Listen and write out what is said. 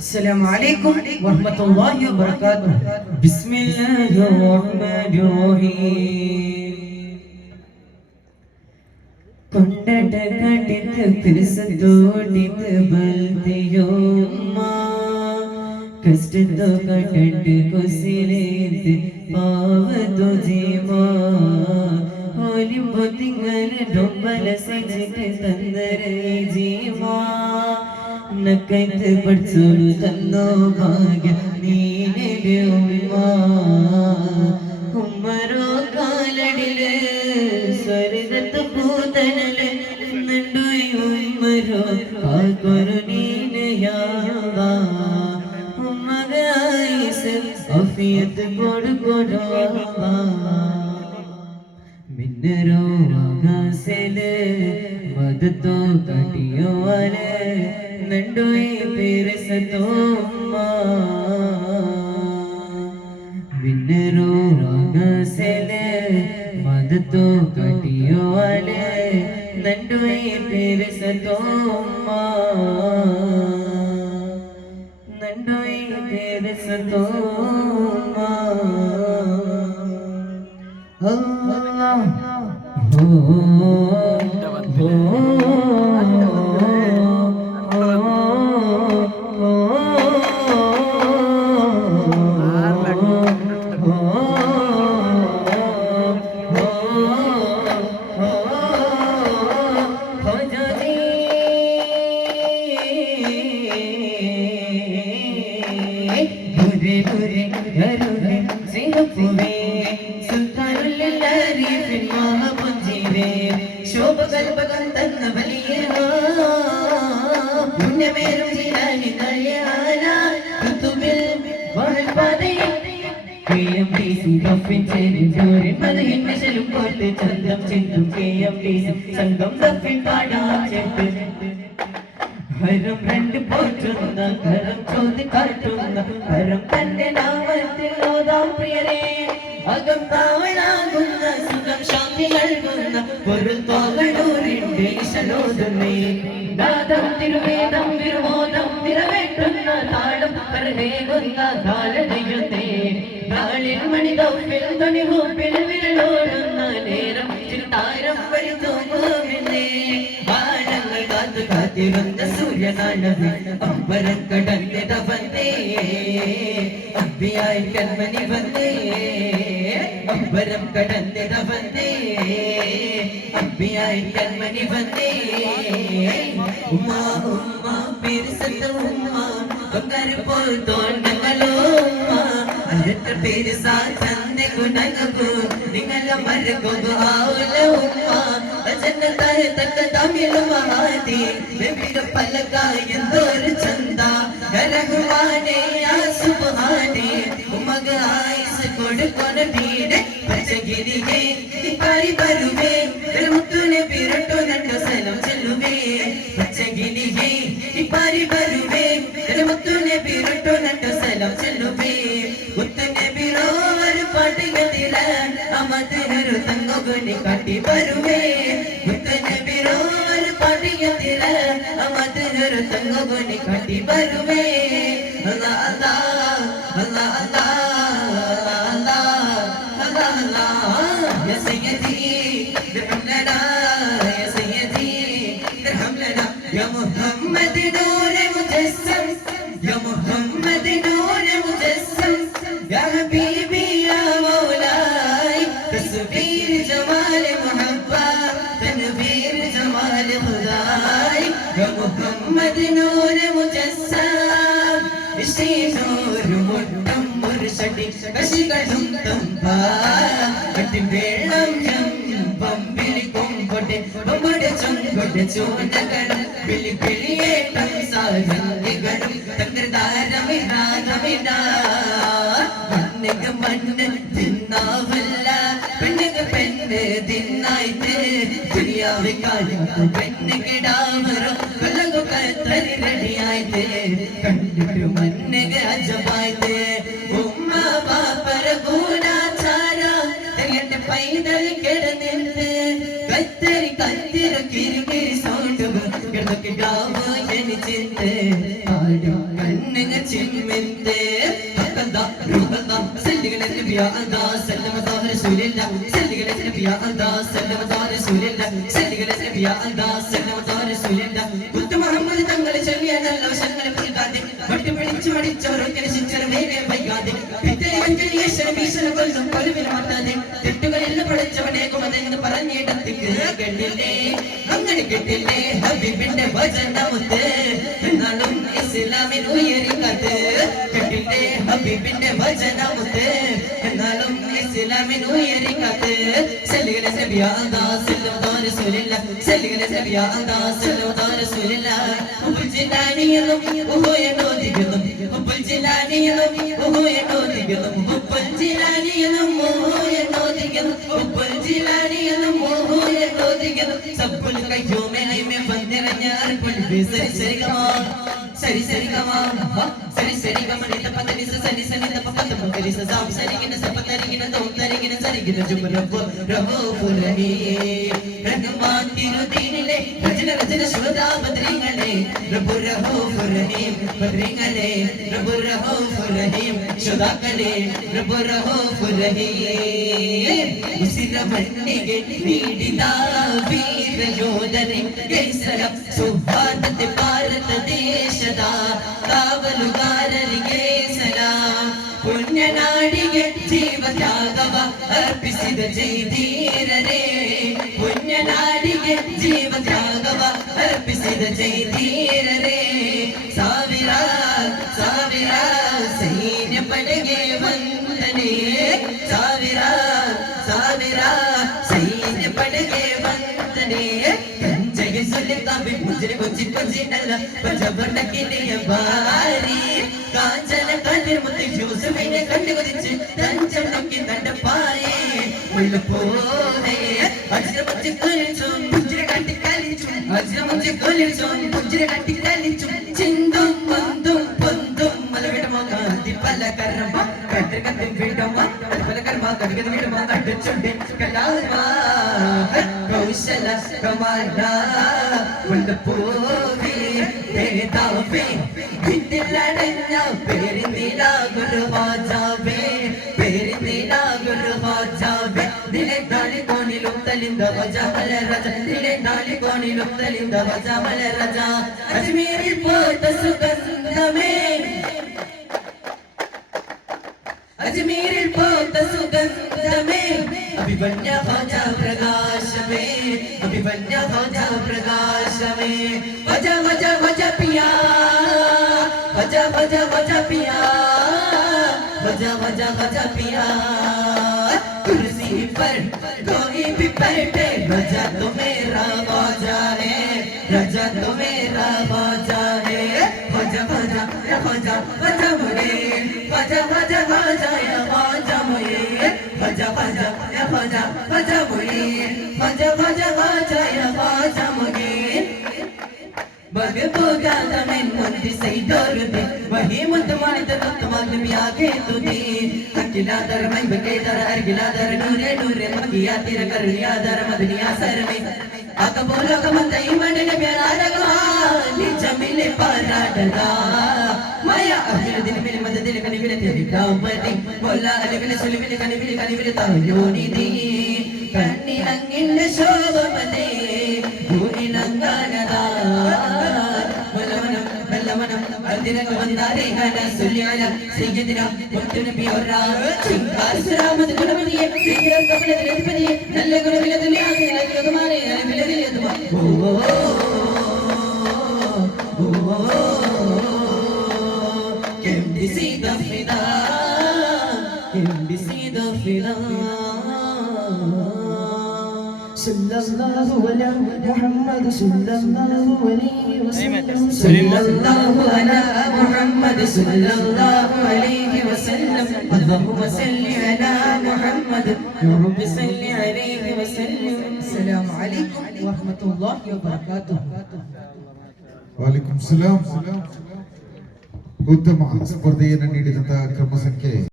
السلام عليكم ورحمة الله وبركاته. بسم الله الرحمن الرحيم. كنت كاتت فرصتوت بلديوم كستو كاتت كسيرت باودو جيما هولي بوتينغر دوبل سجت تندر جيما നക്കൈത്ത് പഠിച്ചോളു തന്നോ ഭാഗ്യ നീനേ ഉമ്മ ഉമ്മരോ കാലടില് സ്വരത്ത് പൂതനല് നണ്ടുയി ഉമ്മരോ കാക്കൊരു നീനയാവ ഉമ്മകായിസ് അഫിയത്ത് കൊടുകൊടുവാവ മിന്നരോ ആകാശല് മദത്തോ കട്ടിയോവല് നണ്ടുയി പേരസതോമ്മ വിന്നരോ ആകാശല് മദത്തോ കട്ടിയോവല് നണ്ടുയി പേരസതോമ്മ നണ്ടുയി പേരസതോമ്മ അല്ലാഹ് സംഘം തപ്പിൽ പാടാം ചെട്ട് ഹരം രണ്ട് പോറ്റുന്ന കരം ചോദി കാട്ടുന്ന ഹരം തന്റെ നാമത്തിൽ ഓതാം പ്രിയരേ അകം താവളാകുന്ന സുഖം ശാന്തി നൽകുന്ന ഒരു തോകളൂരിന്റെ ഈശലോതുന്നേ നാദം തിരുവേദം വിരുമോദം നിറവേറ്റുന്ന താളം പരനേകുന്ന താലതയുന്നേ നാളിൽ മണിതോപ്പിൽ തൊണിഹൂപ്പിൽ വിരലോടുന്ന നേരം ചിട്ടാരം വഴി തൂങ്ങുമെന്നേ വാഴങ്ങൾ കാത്തു കാത്തിരുന്ന സൂര്യനാണവേ അമ്പരം കടന്നിട വന്നേ അമ്പിയായി കൺമണി വന്നേ അമ്പരം കടന്നിട വന്നേ അമ്പിയായി കൺമണി വന്നേ ഉമ്മ ഉമ്മ പേരിസത്ത ഉമ്മ ബംഗാരപ്പോൾ തോണ്ടങ്ങളോ അരട്ട പേര് സാധന്നെ ഗുണങ്ങു നിങ്ങളെ മരകൊgu ആവുല ഉമ്മ ജന്നത്തായ തക്ക തമിഴ് മഹാദി ബിബിക പലക എന്തൊരു ചന്ത റഹ്മാനേ യാ സുബ്ഹാനേ ഉമ്മഗ ആയിസ് കൊടുകൊന തീരെ പച്ചഗിരിയേ നിക്കാരി വരുവേ മുത്തുനെ പിരട്ടോ നണ്ട സലം ചെല്ലുവേ പച്ചഗിരിയേ നിക്കാരി വരുവേ മുത്തുനെ പിരട്ടോ നണ്ട സലം ചെല്ലുവേ മുത്തുനെ പിരോവർ പാട്ടികതില അമതഹരു തങ്ങുഗുനി കാട്ടി വരുവേ മുത്തുനെ പിരോവർ പാട്ടികതില അമതഹരു തങ്ങുഗുനി കാട്ടി വരുവേ അല്ലാ അല്ലാ അല്ലാ അല്ലാ അല്ലാ അല്ലാ യാ സയ്യിദി ഇർഹം ലനാ യാ സയ്യിദി ഇർഹം ലനാ യാ മുഹമ്മദ് നൂർ മുജസ്സം യാ മുഹമ്മദ് നൂർ മുജസ്സം യാ ഹബീബി യാ മൗലായി തസ്ബീർ ജമാൽ മുഹബ്ബ തൻവീർ ജമാൽ ഖുദായി യാ മുഹമ്മദ് നൂർ മുജസ്സം ഇശ്തി നൂർ മുട്ടം മുർശടി കശികളും തമ്പാ കട്ടി വെള്ളം പമ്പിലി കൊമ്പൊട്ടെ കൊമ്പൊടെ ചൊങ്കൊട്ടെ ചൂണ്ടകളും പിലി പിളിയേട്ടം സാധനങ്ങളും തകർതാരമിടാ മണ്ണുക മണ്ണ് തിന്നാവില്ല പെണ്ണുക പെണ്ണ് തിന്നായിട്ട് ദുനിയാവെ കാലത്ത് പെണ്ണ് കിടാമറോ കൊല്ലകു കത്തരി റെഡിയായിട്ട് കണ്ടിട്ടു മണ്ണുക അജമായിട്ട് ഉമ്മ പാപ്പര ഗുണാചാര തെളിയന്റെ പൈതൽ കിടന്നിട്ട് കത്തരി കത്തിര കിരി കിരി സൗണ്ട് കിടന്നൊക്കെ ഗാവ് ജനിച്ച് സിഗരറ്റ് ആടും കണ്ണുങ്ങ ചിമ്മിന്റെ അക്കന്താ റൂഹന്താ സല്ലികളെ നബിയാ അല്ലാ സല്ലമ താഹ റസൂലില്ലാ സല്ലികളെ നബിയാ അല്ലാ സല്ലമ താഹ റസൂലില്ലാ സല്ലികളെ നബിയാ അല്ലാ സല്ലമ താഹ റസൂലില്ലാ മുത്ത് മുഹമ്മദ് തങ്ങളെ ചൊല്ലിയ നല്ല വശങ്ങളെ പുൽകാതെ വട്ടി പിടിച്ചു മടിച്ചവരൊക്കെ ശിക്ഷര വേഗ വൈകാതെ പിറ്റേ വഞ്ചലിയ ശരഭീഷണ കൊല്ലും കൊലുവിൽ മാറ്റാതെ തെറ്റുകളിൽ പഠിച്ചവനെ കുമതെന്ന് പറഞ്ഞിടത്തേക്ക് കേട്ടില്ലേ അങ്ങനെ കേട്ടില്ലേ ഹബീബിന്റെ വചനമുത്ത് എന്നാലും ഇസ്ലാമിൻ ഉയരിക്കത്ത് കേട്ടില്ലേ ഹബീബിന്റെ വചനമുത്ത് എന്നാലും ഇസ്ലാമിൻ ഉയരിക്കത്ത് സല്ലികളെ നബിയാ അല്ലാ സല്ലല്ലാഹു അലൈഹി വസല്ലം സല്ലികളെ നബിയാ അല്ലാ സല്ലല്ലാഹു അലൈഹി വസല്ലം ഉബുൽ ജിലാനിയും ഉഹോയനോദികളും ഉബുൽ ജിലാനിയും ഉഹോയനോദികളും ഉബുൽ ജിലാനിയും ഉഹോയനോദികളും ഉബുൽ ജിലാനിയും ഉഹോയനോദികളും സബ്ബുൽ ഖയ്യൂമെ ഐമെ വന്ദനഞ്ഞ അർബുൽ സരി സരി ഗമാ സരി സരി ഗമാ സരി സരി ഗമ നിത പദനി സരി സരി നിത പദ പദനി സാം സരി ഗിന സപതരി ഗിന ദോതരി ഗിന സരി ഗിന ജുമറബ് റഹൂഫുർ റഹീം റഹ്മാൻ തിരുദീനിലെ രചന ശുഹദാ ബദ്രീങ്ങളെ റബ്ബുർ റഹൂഫുർ റഹീം ബദ്രീങ്ങളെ റബ്ബുർ റഹൂഫുർ റഹീം ശുഹദാക്കളെ റബ്ബുർ റഹൂഫുർ റഹീം ഉസിര മണ്ണിಗೆ ನೀಡಿದ ವೀರ ಯೋಧನೆ ಕೈಸರ ಸೌಹಾರ್ದತೆ ಭಾರತ ದೇಶದ ಕಾವಲುಗಾರರಿಗೆ ಸಲಾಂ ಪುಣ್ಯನಾಡಿಗೆ ಜೀವ ತ್ಯಾಗವ ಅರ್ಪಿಸಿದ ಜೈಧೀರರೇ ಪುಣ್ಯನಾಡಿಗೆ ಜೀವ ತ್ಯಾಗವ ಅರ್ಪಿಸಿದ ಜೈಧೀರರೇ ಸಾವಿರ ಸಾವಿರ ಸೈನ್ಯ ಪಡೆಗೆ ವಂದನೆ ಸಾವಿರ ಸಾವಿರ ಸೈನ್ಯ ಪಡೆಗೆ ವಂದನೆ ಕಂಚಗೆ ಸುಲಿತಾವೆ ಮುಜರೆ ಕೊಚ್ಚಿ ಕೊಚ್ಚಿನಲ್ಲ ಪಂಚಬಣ್ಣಕ್ಕಿನೆಯ ಬಾರಿ കാഞ്ചന കണ്ണിർമുത്തി യൂസുഫിനെ കണ്ടുകൊതിച്ച് തഞ്ചം നോക്കി നടപ്പായേ മുള്ളപ്പോലെ അജ്രമത്തി കൊലിച്ചു പുഞ്ചിര കട്ടി കളിച്ചു അജ്രമത്തി കൊലിച്ചു പുഞ്ചിര കട്ടി കളിച്ചു ചിന്തും പൊന്തും പൊന്തും മലവിടമോ കാന്തി പല കർമ്മ കട്ടിൽ കത്തിൻ വിടമ പല കർമ്മ കടികത വിടമ കട്ടിച്ചുണ്ടി കലാമ കൗശല കമാല മുള്ളപ്പോലെ തേതാവേ ഭിന്നിലടഞ്ഞ പേരിന്ദിലാ ഗുരുവാജാവേ പേരിന്ദിലാ ഗുരുവാജാവേ ദിലെ നാലി കോണിലും തലിന്ത വജാമല രജ ദിലെ നാലി കോണിലും തലിന്ത വജാമല രജ അജ്മീരിൽ പോത്ത സുഗന്ധമേ അജ്മീരിൽ പോത്ത സുഗന്ധമേ അഭിമന്യ ഭജ പ്രകാശമേ അഭിമന്യ ഭജ പ്രകാശമേ ഭജ ഭജ ഭജ പിയാ ഭജ ഭജ ഭജ പിയാ ഭജ ഭജ ഭജ പിയാ कुर्सी पर कोई भी बैठे रजा तो मेरा बाजा है रजा तो मेरा बाजा है भजा भजा भजा भजा मुझे भजा भजा भजा भजा मुझे भजा भजा भजा भजा मुझे भजा भजा भजा भजा मुझे बगबोगाता में मुंडी सही डोरते वही मुंतमानित तुतमाल में आगे तुदी अकिला दर मैं बकेदर अरगिला दर नूरे नूरे मकिया तेरा करलिया दर मदनिया सर में आका बोलो कमतई मंडने प्यारा रगवा ली जमीले पारा डला माया अखिल दिन मेरे मदद दिल कनी बिले तेरी कामती बोला अले बिले सुली बिले कनी बिले तायोनी दी कन्नी अंगिन शोभमते भूनि नंगानदा दिनक वंदारे गाना सुलियाला सैयदना मुत्तु नबी और चिंकार सलामत गुणमनिये विक्रम कमल दिलपनिये नल्ले गुण मिले दुनिया में नल्ले तुम्हारे अरे मिले दिले तुम्हारे can be see the fida can be see the fida sallallahu ala muhammad sallallahu alaihi wasallam sallallahu ala muhammad sallallahu alaihi wasallam allahumma salli ala muhammad ya rabbi salli alaihi wasallam assalamu alaikum wa rahmatullahi wa barakatuh wa alaikum salam ಉತ್ತಮ ಸ್ಪರ್ಧೆಯನ್ನು ನೀಡಿದಂತಹ ಕ್ರಮ ಸಂಖ್ಯೆ